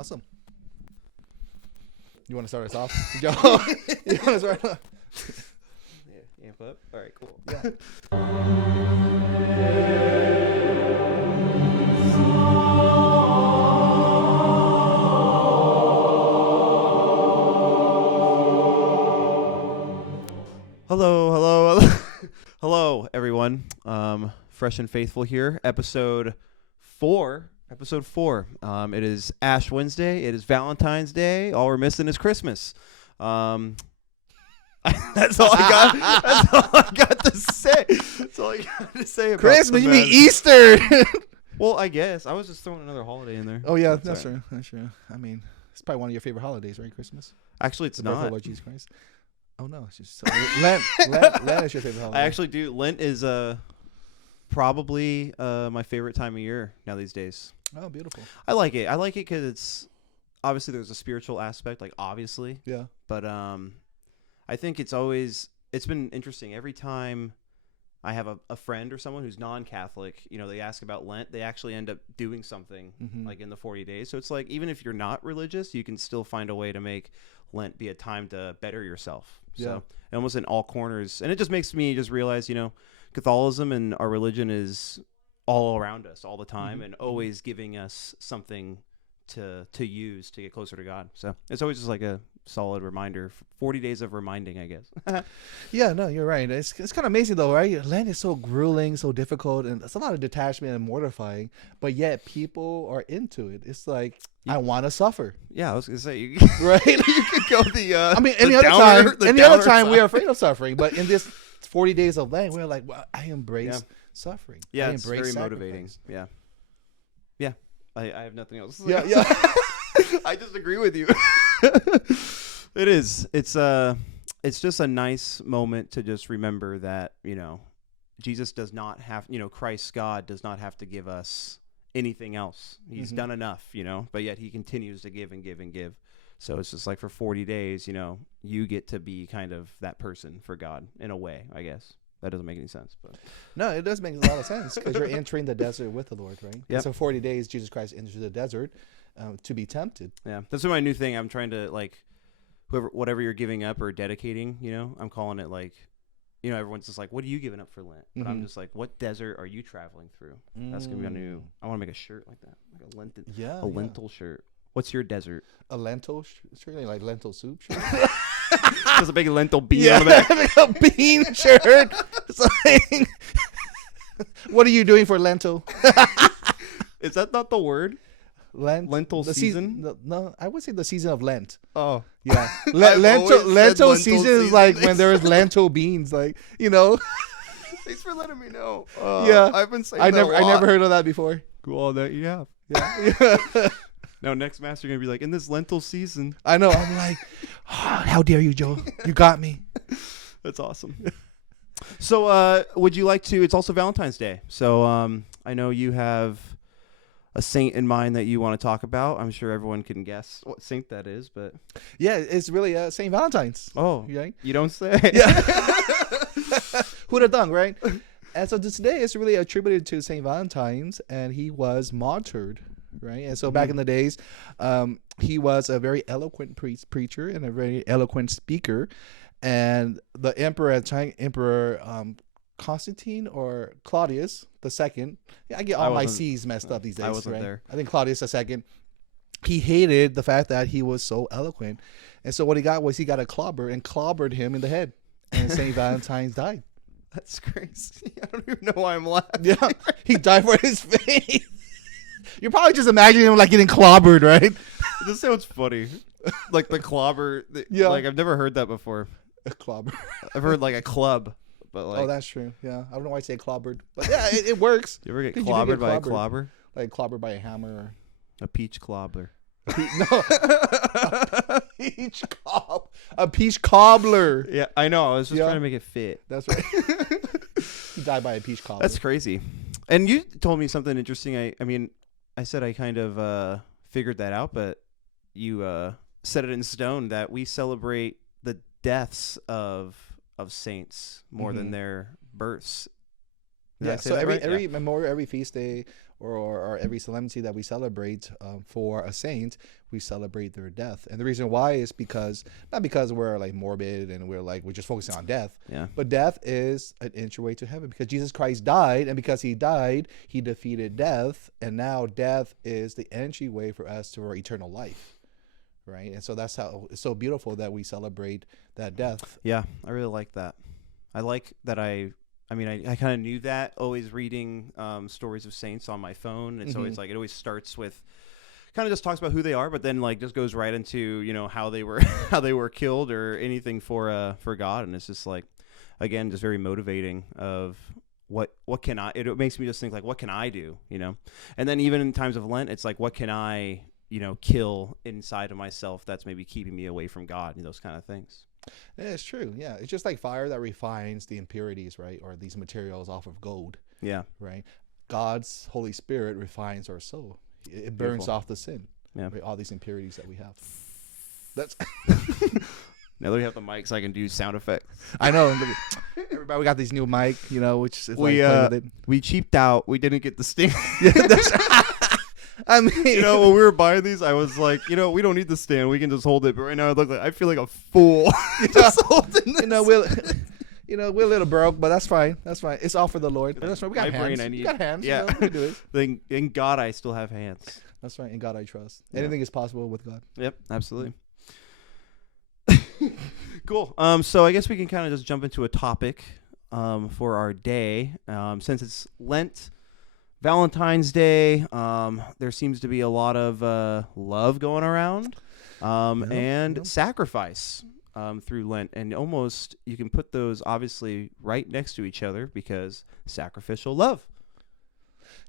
Awesome. You want to start us off, Joe? You want to start off? Yeah, amp up. All right, cool. Yeah. Hello, hello, everyone. Fresh and Faithful here, episode 4. It is Ash Wednesday. It is Valentine's Day. All we're missing is Christmas. That's all I got. That's all I got to say. That's all I got to say about Christmas? the You mean matter. Easter? Well, I guess I was just throwing another holiday in there. Oh yeah, That's that's all true. That's true. I mean, it's probably one of your favorite holidays, right? Christmas. Actually, it's The birth of not. Lord Jesus Christ. Oh no, it's just Lent. Lent is your favorite holiday. I actually do. Lent is probably my favorite time of year now these days. Oh, beautiful. I like it. I like it because it's obviously there's a spiritual aspect, like obviously, Yeah. but I think it's been interesting every time I have a friend or someone who's non-Catholic. You know, they ask about Lent. They actually end up doing something like in the 40 days. So it's like even if you're not religious, you can still find a way to make Lent be a time to better yourself. So almost in all corners, and it just makes me just realize, you know, Catholicism and our religion is all around us all the time and always giving us something to use to get closer to God. So it's always just like a solid reminder. 40 days of reminding, I guess. Yeah, no, you're right. It's kind of amazing though, right? Lent is so grueling, so difficult, and it's a lot of detachment and mortifying. But yet people are into it. It's like I want to suffer. Yeah, I was gonna say, right? You could go the. I mean, the any other downer- time, the any other downer time, we side. are afraid of suffering. But in this 40 days of Lent, we're like, well, I embrace suffering. Yeah, I it's embrace very motivating. sacrifice. Yeah. I have nothing else to say. Yeah. I just agree with you. It is. It's just a nice moment to just remember that, you know, Jesus does not have, you know, Christ God does not have to give us anything else. He's done enough, you know, but yet he continues to give and give and give. So it's just like for 40 days, you know, you get to be kind of that person for God in a way, I guess. That doesn't make any sense, but No, it does make a lot of sense because you're entering the desert with the Lord, right? Yep. So 40 days, Jesus Christ enters the desert to be tempted. yeah, that's my new thing. I'm trying to like whatever you're giving up or dedicating, you know, I'm calling it like, you know, everyone's just like, what are you giving up for Lent? But I'm just like, what desert are you traveling through? That's gonna be a new. I want to make a shirt like that, like a lentil shirt. What's your desert? A lentil shirt, like lentil soup shirt. There's a big lentil bean on the back. a bean shirt. It's like, what are you doing for lentil? Is that not the word? Lentil the season? No, I would say the season of Lent. Oh, Yeah, I've always said lentil season is like when season. there's lentil beans, like, you know. Thanks for letting me know. Yeah, I've been saying I that never heard of that before. Cool, that you have. Yeah. Now next master you're gonna be like, in this lentil season. I know. I'm like, oh, how dare you, Joe? You got me. That's awesome. So, would you like to? It's also Valentine's Day, so I know you have a saint in mind that you want to talk about. I'm sure everyone can guess what saint that is, but Yeah, it's really St. Valentine's. oh, Right? you don't say. Yeah. Who'd have done, right? And so today is really attributed to St. Valentine's, and he was martyred, right? And so back in the days, he was a very eloquent preacher and a very eloquent speaker. And the emperor at the time, Emperor Constantine or Claudius II, I get all my C's messed up these days. I wasn't right? there. I think Claudius II, he hated the fact that he was so eloquent. And so what he got was he got a clobber and clobbered him in the head. And St. Valentine's died. That's crazy. I don't even know why I'm laughing. Yeah, he died for his face. You're probably just imagining him like getting clobbered, right? This sounds funny. Like the clobber. Yeah. Like I've never heard that before. A clobber. I've heard like a club, but like. Oh, that's true. Yeah, I don't know why I say clobbered, but yeah, it works. You ever get You do clobbered get by a clobbered. clobber? Like clobbered by a hammer. A peach clobber. No, a peach cobbler. Yeah, I know. I was just Yeah. trying to make it fit. That's right. He died by a peach cobbler. That's crazy. And you told me something interesting. I mean, I said I kind of figured that out, but you set it in stone that we celebrate the deaths of saints more than their births. Did I Yeah. say So that right? every memorial, every feast day, or every solemnity that we celebrate for a saint, we celebrate their death. And the reason why is because, not because we're like morbid and we're just focusing on death, Yeah. but death is an entryway to heaven, because Jesus Christ died, and because he died, he defeated death, and now death is the entryway for us to our eternal life. Right. And so that's how it's so beautiful that we celebrate that death. Yeah, I really like that. I like that I kind of knew that, always reading stories of saints on my phone. It's always like, it always starts with kind of just talks about who they are, but then like just goes right into, you know, how they were how they were killed or anything for God. And it's just like, again, just very motivating of what can I, it makes me just think like, what can I do, you know? And then even in times of Lent, it's like, what can I, you know, kill inside of myself that's maybe keeping me away from God and those kind of things. Yeah, it's true. Yeah. It's just like fire that refines the impurities, right? Or these materials off of gold. Yeah. Right. God's Holy Spirit refines our soul. It burns Beautiful. off the sin. Yeah. Right? All these impurities that we have. That's Now that we have the mics, I can do sound effects. I know. Everybody, we got these new mic, you know, which is We like with it. we cheaped out. We didn't get the stand. Yeah, that's I mean, You know, when we were buying these, I was like, you know, we don't need the stand. We can just hold it. But right now, I feel like a fool just holding this. you know, we're a little broke, but that's fine. That's fine. It's all for the Lord. That's right. We got My hands. brain, I need- We got hands. yeah. You know, we can do it. Then in God, I still have hands. That's right. In God I trust. Yeah. Anything is possible with God. Yep, absolutely. Cool. So I guess we can kind of just jump into a topic for our day. Since it's Lent, Valentine's Day, there seems to be a lot of love going around and sacrifice through Lent. And almost you can put those obviously right next to each other because sacrificial love.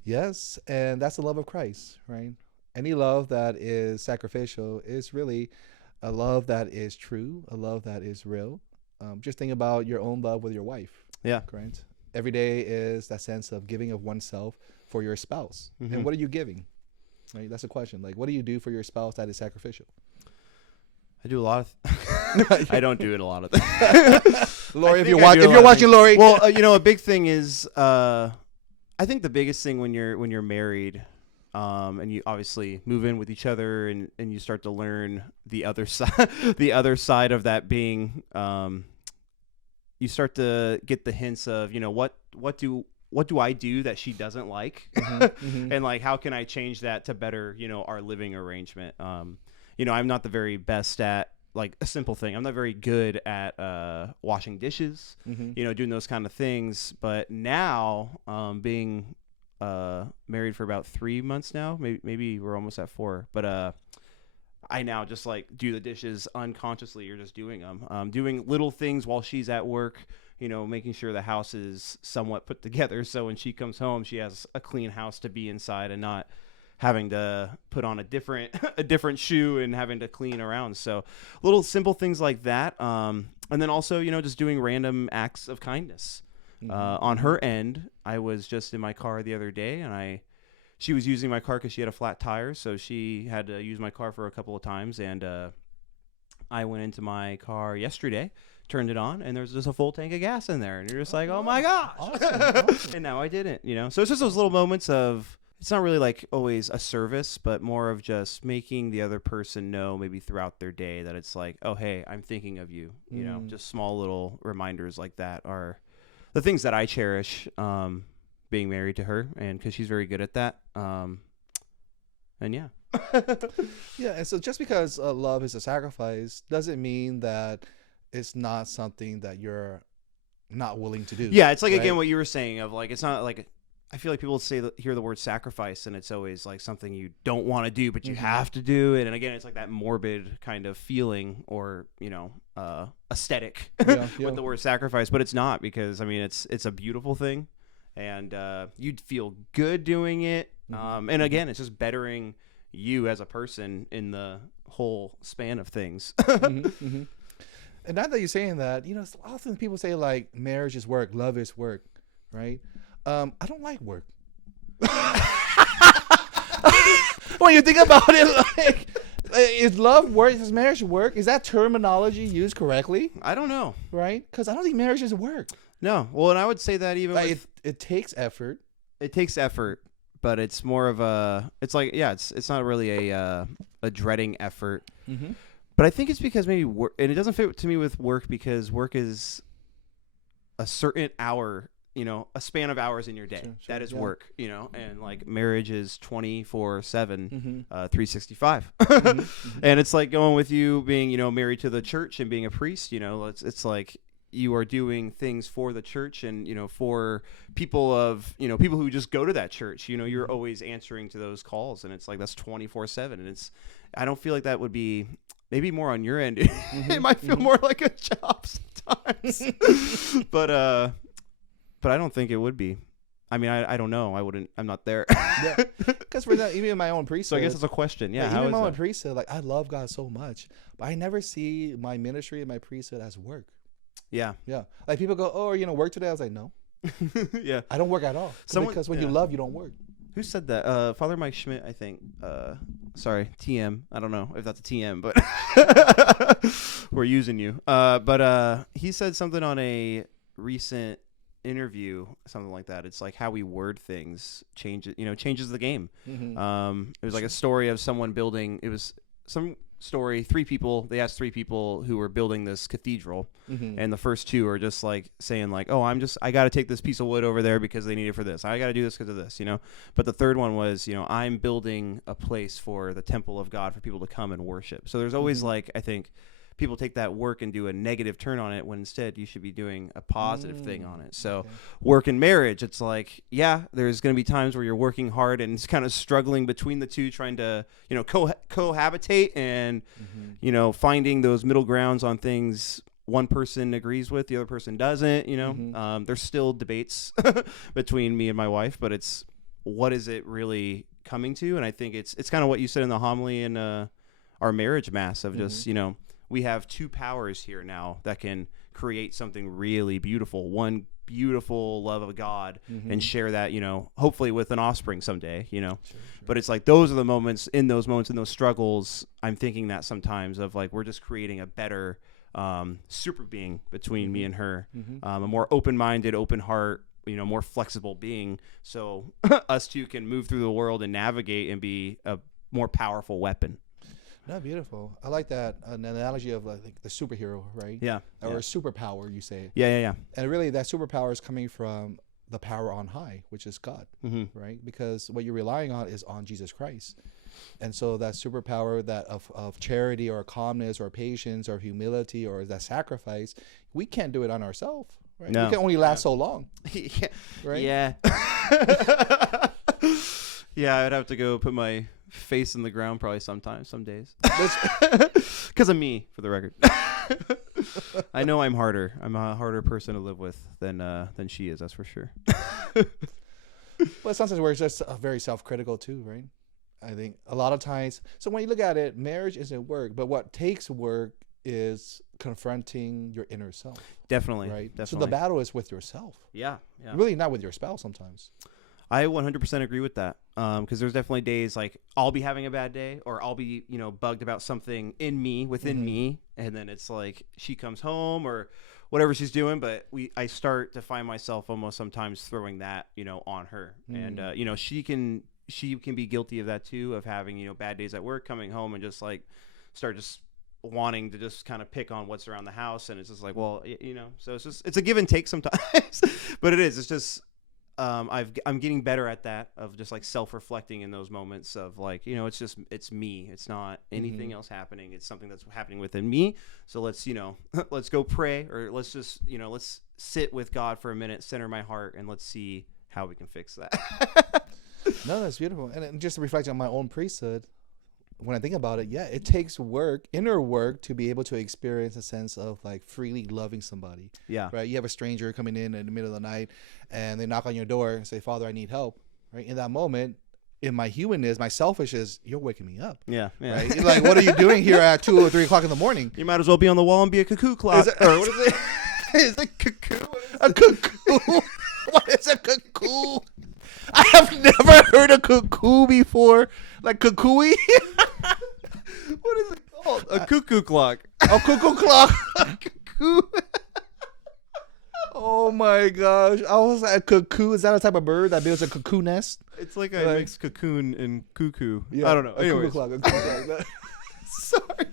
Yes, and that's the love of Christ, right? Any love that is sacrificial is really a love that is true, a love that is real. Just think about your own love with your wife. Yeah. Correct. Every day is that sense of giving of oneself for your spouse. Mhm. And what are you giving? Right? That's a question. Like, what do you do for your spouse that is sacrificial? I do a lot of I don't do it a lot of things. Lori, if think you're, I do a if lot you're of watching, things. Lori. Well, you know, a big thing is I think the biggest thing when you're married and you obviously move in with each other and you start to learn the other side of that being you start to get the hints of, you know, what do I do that she doesn't like? And like, how can I change that to better, you know, our living arrangement? You know, I'm not the very best at, like, a simple thing. I'm not very good at washing dishes, you know, doing those kind of things. But now, being married for about 3 months now, maybe we're almost at 4, but I now just like do the dishes unconsciously. You're just doing them, doing little things while she's at work, you know, making sure the house is somewhat put together. So when she comes home, she has a clean house to be inside and not having to put on a different shoe and having to clean around. So little simple things like that. And then also, you know, just doing random acts of kindness. On her end, I was just in my car the other day and she was using my car because she had a flat tire. So she had to use my car for a couple of times. And I went into my car yesterday, turned it on, and there's just a full tank of gas in there. And you're just like, oh my gosh. Awesome. And now I didn't, you know. So it's just those little moments of, it's not really like always a service, but more of just making the other person know maybe throughout their day that it's like, oh, hey, I'm thinking of you. You know, just small little reminders like that are the things that I cherish being married to her, and because she's very good at that. And yeah. Yeah, and so just because love is a sacrifice doesn't mean that it's not something that you're not willing to do. Yeah, it's like, right? again, what you were saying of like, it's not like, I feel like people hear the word sacrifice and it's always like something you don't want to do, but you have to do it. And again, it's like that morbid kind of feeling or, you know, aesthetic with the word sacrifice, but it's not, because I mean, it's a beautiful thing and you'd feel good doing it. And again, it's just bettering you as a person in the whole span of things. And now that you're saying that, you know, often people say like marriage is work, love is work, right? I don't like work. When you think about it, like, is love work? Is marriage work? Is that terminology used correctly? I don't know. Right? Because I don't think marriage is work. No. Well, and I would say that even Like with, it takes effort. it takes effort, but it's more of it's like, yeah, it's not really a dreading effort. Mm-hmm. But I think it's because maybe work, and it doesn't fit to me with work because work is a certain hour, a span of hours in your day. Sure, that is yeah. work, and like marriage is 24/7, Mm-hmm. 365. Mm-hmm. And it's like going with you being, married to the church and being a priest, it's like you are doing things for the church and, for people people who just go to that church, you're always answering to those calls, and it's like that's 24/7. And I don't feel like that would be maybe more on your end. Mm-hmm. It might feel more like a job sometimes, but I don't think it would be. I mean, I don't know. I'm not there. Yeah, because for that, even in my own priesthood. So I guess it's a question. Yeah, like, how even is in my own that? priesthood, like I love God so much, but I never see my ministry and my priesthood as work. Yeah. Yeah, like people go, "Oh, work today." I was like, "No, Yeah. I don't work at all." Because when you love, you don't work. Who said that? Father Mike Schmidt, I think. Sorry, TM. I don't know if that's a TM, but we're using you. But he said something on a recent interview, something like that. It's like how we word things changes the game. Mm-hmm. It was like a story of someone building. It was some story. They asked 3 people who were building this cathedral, Mm-hmm. and the first 2 are just like saying like, oh, I got to take this piece of wood over there because they need it for this. I got to do this because of this, But the third one was, I'm building a place for the temple of God for people to come and worship. So there's always like, I think people take that work and do a negative turn on it when instead you should be doing a positive thing on it. So work and marriage, it's like, yeah, there's going to be times where you're working hard and it's kind of struggling between the two, trying to, cohabitate and, finding those middle grounds on things one person agrees with, the other person doesn't, There's still debates between me and my wife, but it's what is it really coming to? And I think it's kind of what you said in the homily in our marriage mass of just, we have 2 powers here now that can create something really beautiful. One beautiful love of God and share that, hopefully with an offspring someday, Sure. But it's like those those struggles, I'm thinking that sometimes of like we're just creating a better super being between me and her, a more open-minded, open heart, more flexible being. So us 2 can move through the world and navigate and be a more powerful weapon. No, beautiful. I like that an analogy of like the superhero, right? Yeah. Or a superpower, you say. Yeah. And really, that superpower is coming from the power on high, which is God, right? Because what you're relying on is on Jesus Christ. And so that superpower that of charity or calmness or patience or humility or that sacrifice, we can't do it on ourselves, right? No. We can only last so long. Yeah. Right? Yeah. Yeah, I'd have to go put my face in the ground probably some days. Because of me, for the record. I know I'm harder. I'm a harder person to live with than she is, that's for sure. But sometimes we're just very self-critical too, right? I think a lot of times. So when you look at it, marriage isn't work, but what takes work is confronting your inner self. Definitely. Right. Definitely. So the battle is with yourself. Yeah. Really not with your spouse sometimes. I 100% agree with that. Because there's definitely days like I'll be having a bad day or I'll be, bugged about something within me. And then it's like she comes home or whatever she's doing. But I start to find myself almost sometimes throwing that, on her. And, she can be guilty of that too, of having, bad days at work, coming home and just like start just wanting to just kind of pick on what's around the house. And it's just like, well, so it's a give and take sometimes, but it's just, I'm getting better at that of just like self-reflecting in those moments of like, it's me, it's not anything else happening. It's something that's happening within me. So let's, let's go pray or let's just, let's sit with God for a minute, center my heart, and let's see how we can fix that. No, that's beautiful. And just to reflect on my own priesthood, when I think about it, yeah, it takes work, inner work, to be able to experience a sense of like freely loving somebody. Yeah. Right. You have a stranger coming in the middle of the night and they knock on your door and say, "Father, I need help." Right. In that moment, in my humanness, my selfishness, you're waking me up. Yeah. Right. You're like, what are you doing here at 2 or 3 o'clock in the morning? You might as well be on the wall and be a cuckoo clock. Or what is it? Is it cuckoo? A cuckoo? What is a cuckoo? I have never heard a cuckoo before. Like cuckooey? What is it called? A cuckoo clock. A cuckoo clock. A cuckoo. Oh Oh my gosh! I was like, a cuckoo. Is that a type of bird that builds a cuckoo nest? It's like a mixed cocoon and cuckoo. Yeah, I don't know. A cuckoo clock. Sorry.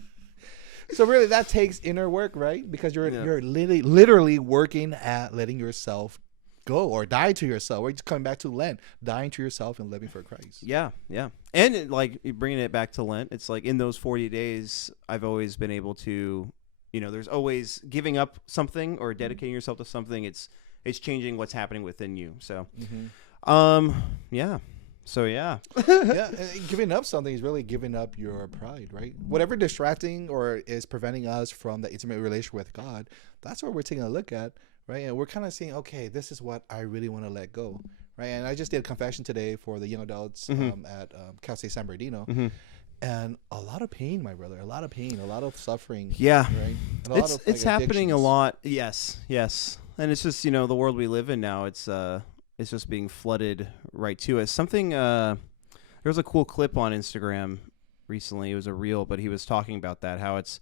So really, that takes inner work, right? Because you're literally working at letting yourself go or die to yourself. We're just coming back to Lent, dying to yourself and living for Christ. Yeah, yeah. And bringing it back to Lent, it's like in those 40 days, I've always been able to, there's always giving up something or dedicating yourself to something. It's changing what's happening within you. So, yeah. So yeah, yeah. And giving up something is really giving up your pride, right? Whatever distracting or is preventing us from the intimate relationship with God, that's what we're taking a look at, right? And we're kind of saying, okay, this is what I really want to let go, right? And I just did a confession today for the young adults at Cal State San Bernardino, and a lot of pain, my brother, a lot of pain, a lot of suffering. Yeah, right. It's happening a lot. Yes, and it's just the world we live in now. It's just being flooded right to us. Something, there was a cool clip on Instagram recently. It was a reel, but he was talking about that, how it's,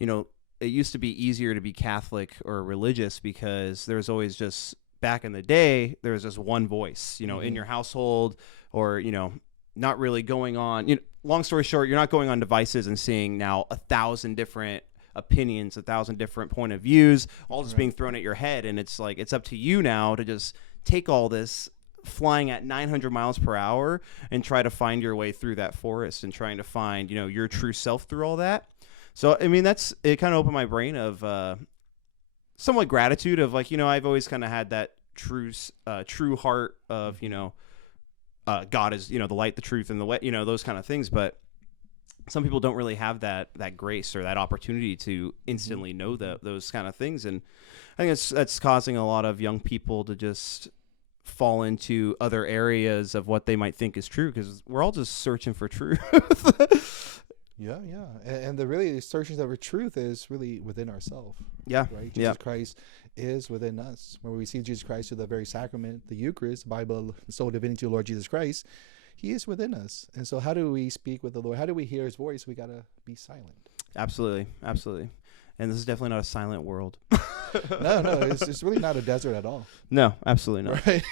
it used to be easier to be Catholic or religious because there was always just, back in the day, there was just one voice, in your household or, not really going on, long story short, you're not going on devices and seeing now 1,000 different opinions, 1,000 different point of views, all just being thrown at your head. And it's like, it's up to you now to just take all this flying at 900 miles per hour and try to find your way through that forest and trying to find, your true self through all that. So, I mean, it kind of opened my brain of somewhat gratitude of like, I've always kind of had that true heart of, God is, the light, the truth, and the way, those kind of things. But some people don't really have that grace or that opportunity to instantly know those kind of things. And I think that's causing a lot of young people to just fall into other areas of what they might think is true because we're all just searching for truth. Yeah. And the searching for truth is really within ourselves. Yeah. Right? Jesus Christ is within us. When we receive Jesus Christ through the very sacrament, the Eucharist, the Bible, the soul, divinity of Lord Jesus Christ, he is within us. And so how do we speak with the Lord? How do we hear his voice? We got to be silent. Absolutely. And this is definitely not a silent world. No, it's really not a desert at all. No, absolutely not. Right?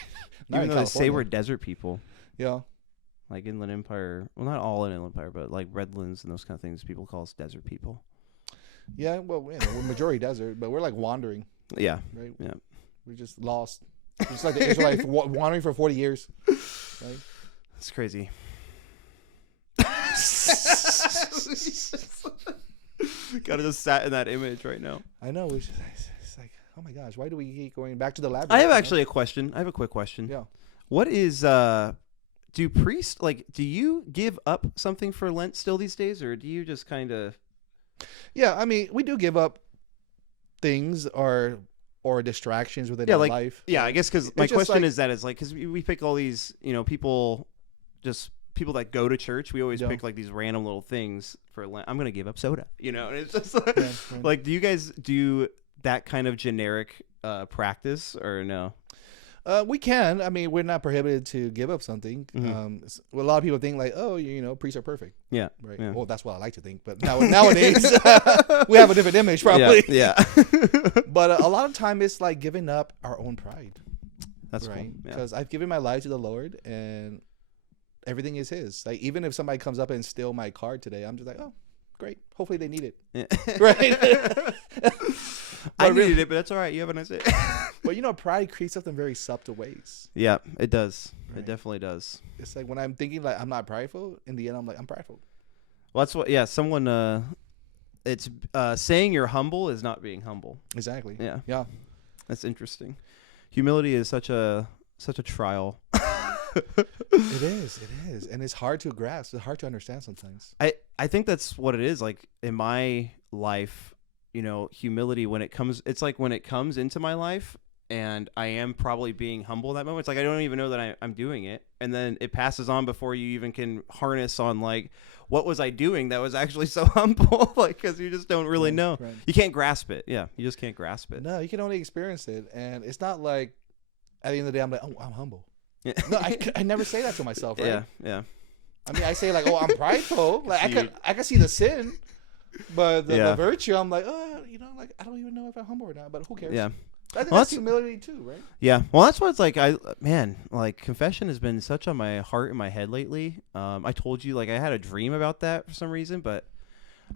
Even though they say we're desert people. Yeah. Like Inland Empire, well, not all in Inland Empire, but like Redlands and those kind of things, people call us desert people. Yeah, well, we're majority desert, but we're like wandering. Yeah. Right? Yeah. We're just lost. Just like the Israelites wandering for 40 years. Right? It's crazy. Gotta just sat in that image right now. I know. It's like, oh my gosh, why do we keep going back to the labyrinth? I have actually a question. I have a quick question. Yeah. What is, do priests, do you give up something for Lent still these days, or do you just kind of? Yeah, I mean, we do give up things or distractions within our life. Yeah, I guess because my question is because we pick all these, people that go to church, we always pick like these random little things for Lent. I'm going to give up soda, and it's just like, do you guys do that kind of generic practice or no? We can. I mean, we're not prohibited to give up something. A lot of people think like, oh, priests are perfect. Yeah. Right. Yeah. Well, that's what I like to think. But nowadays, we have a different image probably. Yeah. But a lot of time it's like giving up our own pride. That's right. Cool. Because I've given my life to the Lord and everything is his. Like, even if somebody comes up and steal my card today, I'm just like, oh, great. Hopefully they need it. Yeah. Right. I needed it, but that's all right. You have a nice day. But pride creeps up in very subtle ways. Yeah, it does. Right. It definitely does. It's like when I'm thinking like I'm not prideful, in the end I'm like, I'm prideful. Well, that's what. Yeah, someone. It's saying you're humble is not being humble. Exactly. Yeah. Yeah. That's interesting. Humility is such a trial. It is, and it's hard to grasp. It's hard to understand sometimes. I think that's what it is. Like in my life, humility it's like when it comes into my life and I am probably being humble in that moment. It's like I don't even know that I'm doing it, and then it passes on before you even can harness on like what was I doing that was actually so humble, like because you just don't really know. Right. You can't grasp it. Yeah, you just can't grasp it. No, you can only experience it, and it's not like at the end of the day I'm like, oh, I'm humble. No, I never say that to myself, right? Yeah. I mean, I say like, oh, I'm prideful. Like I can see the sin, but the virtue, I'm like, oh, like I don't even know if I'm humble or not. But who cares? Yeah. I think Well, that's that's- humility too, right? Yeah. Well, that's why it's like like confession has been such on my heart and my head lately. I told you like I had a dream about that for some reason, but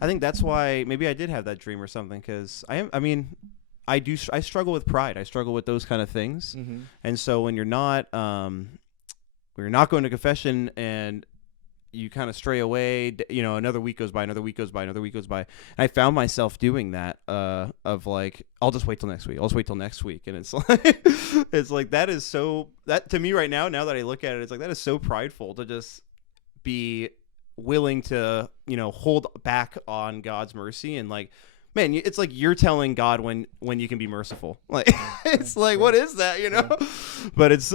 I think that's why maybe I did have that dream or something because I struggle with pride. I struggle with those kind of things. Mm-hmm. And so when you're not going to confession and you kind of stray away, another week goes by, another week goes by, another week goes by. And I found myself doing that, of like, I'll just wait till next week. I'll just wait till next week. And it's like, that is so, that to me right now that I look at it, it's like, that is so prideful to just be willing to, hold back on God's mercy. And like, man, it's like you're telling God when you can be merciful. Like, it's like, what is that, Yeah. But it's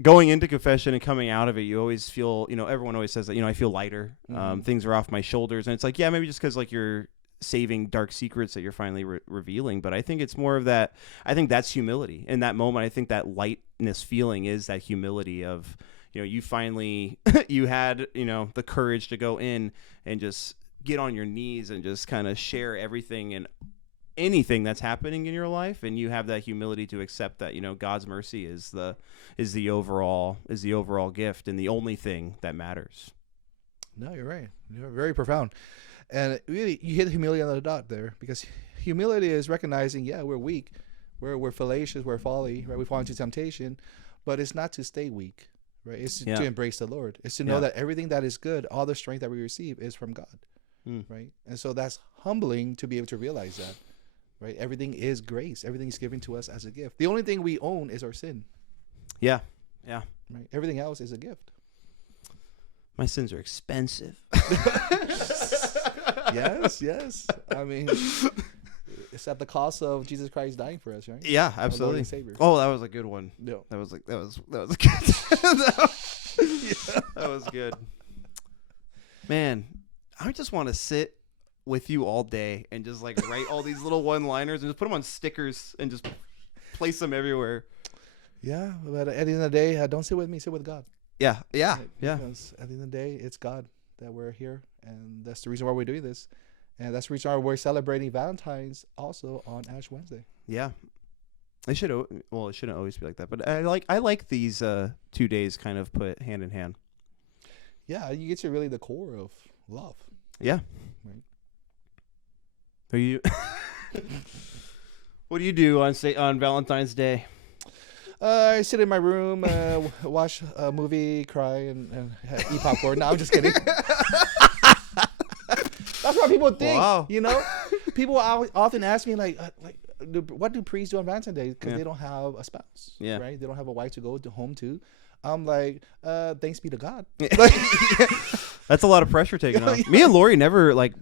going into confession and coming out of it, you always feel, everyone always says that, I feel lighter. Mm-hmm. Things are off my shoulders. And it's like, yeah, maybe just because like you're saving dark secrets that you're finally revealing. But I think it's more of that. I think that's humility. In that moment, I think that lightness feeling is that humility of, you finally, you had, the courage to go in and just get on your knees and just kind of share everything and anything that's happening in your life, and you have that humility to accept that God's mercy is the overall gift and the only thing that matters. No, you're right. You're very profound, and really you hit humility on the dot there, because humility is recognizing, yeah, we're weak, we're fallacious, we're folly, right? We fall into temptation, but it's not to stay weak, right? It's to embrace the Lord. It's to know that everything that is good, all the strength that we receive, is from God. Right. And so that's humbling to be able to realize that, right? Everything is grace. Everything is given to us as a gift. The only thing we own is our sin. Yeah. Right. Everything else is a gift. My sins are expensive. Yes. I mean, it's at the cost of Jesus Christ dying for us, right? Yeah, Our Lord absolutely. and Savior. Oh, that was a good one. No. That was good. That was good. Man, I just want to sit with you all day and just like write all these little one-liners and just put them on stickers and just place them everywhere. Yeah, but at the end of the day, don't sit with me, sit with God. Yeah. Right? Because at the end of the day, it's God that we're here, and that's the reason why we're doing this. And that's the reason why we're celebrating Valentine's also on Ash Wednesday. Yeah. It shouldn't always be like that, but I like these 2 days kind of put hand in hand. Yeah, you get to really the core of love. Yeah. Right. Are you? What do you do on Valentine's Day? I sit in my room, watch a movie, cry, and eat popcorn. No, I'm just kidding. That's what people think. Wow. People often ask me what do priests do on Valentine's Day? Because they don't have a spouse. Yeah. Right. They don't have a wife to go home to. I'm like, thanks be to God. That's a lot of pressure taken off. Me and Lori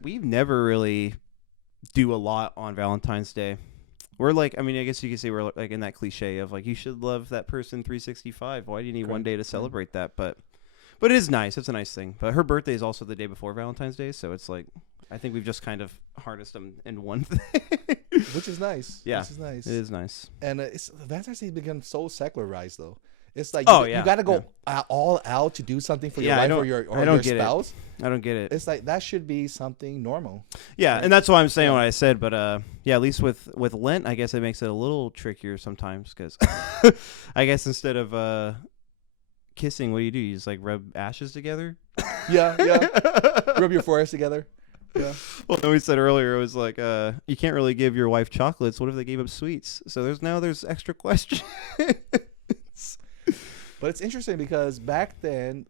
we've never really do a lot on Valentine's Day. We're like, I guess you could say we're like in that cliche of like, you should love that person 365. Why do you need one day to celebrate that? But it is nice. It's a nice thing. But her birthday is also the day before Valentine's Day. So it's like, I think we've just kind of harnessed them in one thing. Which is nice. Yeah. Which is nice. It is nice. And Valentine's Day becomes so secularized though. It's like you got to go all out to do something for your wife or your spouse. I don't get it. It's like that should be something normal. Yeah, right? And that's why I'm saying what I said. But at least with Lent, I guess it makes it a little trickier sometimes because I guess instead of kissing, what do? You just like rub ashes together? Yeah. Rub your foreheads together. Yeah. Well, then we said earlier it was like you can't really give your wife chocolates. What if they gave up sweets? So there's extra questions. But it's interesting because back then,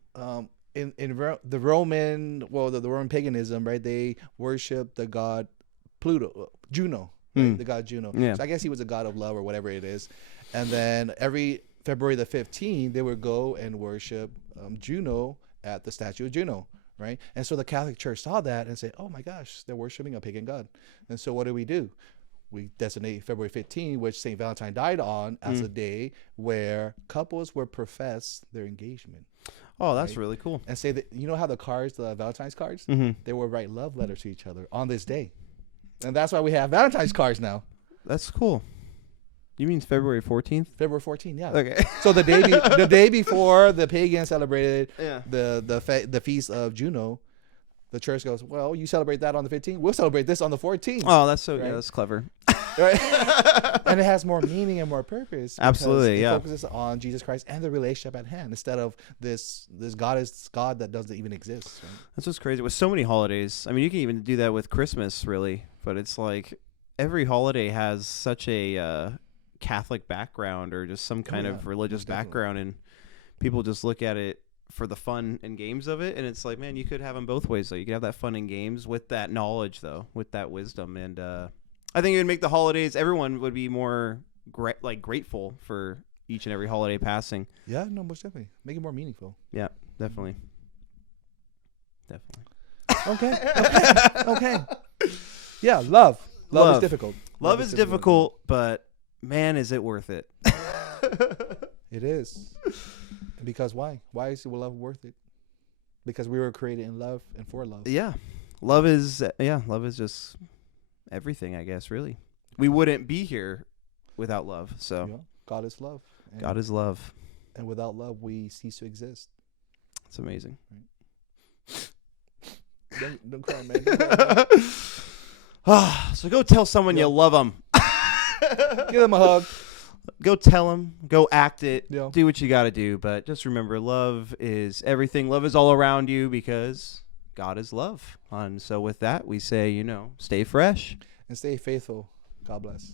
in the Roman paganism, right? They worshiped the god Juno, right? The god Juno. Yeah. So I guess he was a god of love or whatever it is. And then every February the 15th, they would go and worship Juno at the statue of Juno, right? And so the Catholic Church saw that and said, "Oh my gosh, they're worshiping a pagan god." And so what do? We designate February 15th, which St. Valentine died on, as a day where couples would profess their engagement. Oh, that's really cool. And say that, how the cards, the Valentine's cards, they would write love letters to each other on this day. And that's why we have Valentine's cards now. That's cool. You mean February 14th? February 14th, yeah. Okay. So the day before the pagans celebrated Yeah. the feast of Juno, the church goes, well, you celebrate that on the 15th. We'll celebrate this on the 14th. Oh, that's so Right? yeah, that's clever. right? And it has more meaning and more purpose. Because Absolutely, it yeah. focuses on Jesus Christ and the relationship at hand instead of this God is God that doesn't even exist. Right? That's what's crazy with so many holidays. I mean, you can even do that with Christmas, really. But it's like every holiday has such a Catholic background or just some kind of religious background, and people just look at it for the fun and games of it. And it's like, man, you could have them both ways. Though you could have that fun and games with that knowledge, though, with that wisdom. And I think it would make the holidays. Everyone would be more grateful for each and every holiday passing. Yeah, no, most definitely make it more meaningful. Yeah, definitely. Okay. Yeah, love is difficult. Love is difficult, but man, is it worth it? It is. And because why? Why is love worth it? Because we were created in love and for love. Yeah. Love is just everything, I guess, really. We wouldn't be here without love. So Yeah. God is love. And, God is love. And without love, we cease to exist. It's amazing. Don't cry, man. Don't cry. So go tell someone you love them. Give them a hug. Go tell them. Go act it. Yeah. Do what you got to do. But just remember, love is everything. Love is all around you because God is love. And so with that, we say, stay fresh. And stay faithful. God bless.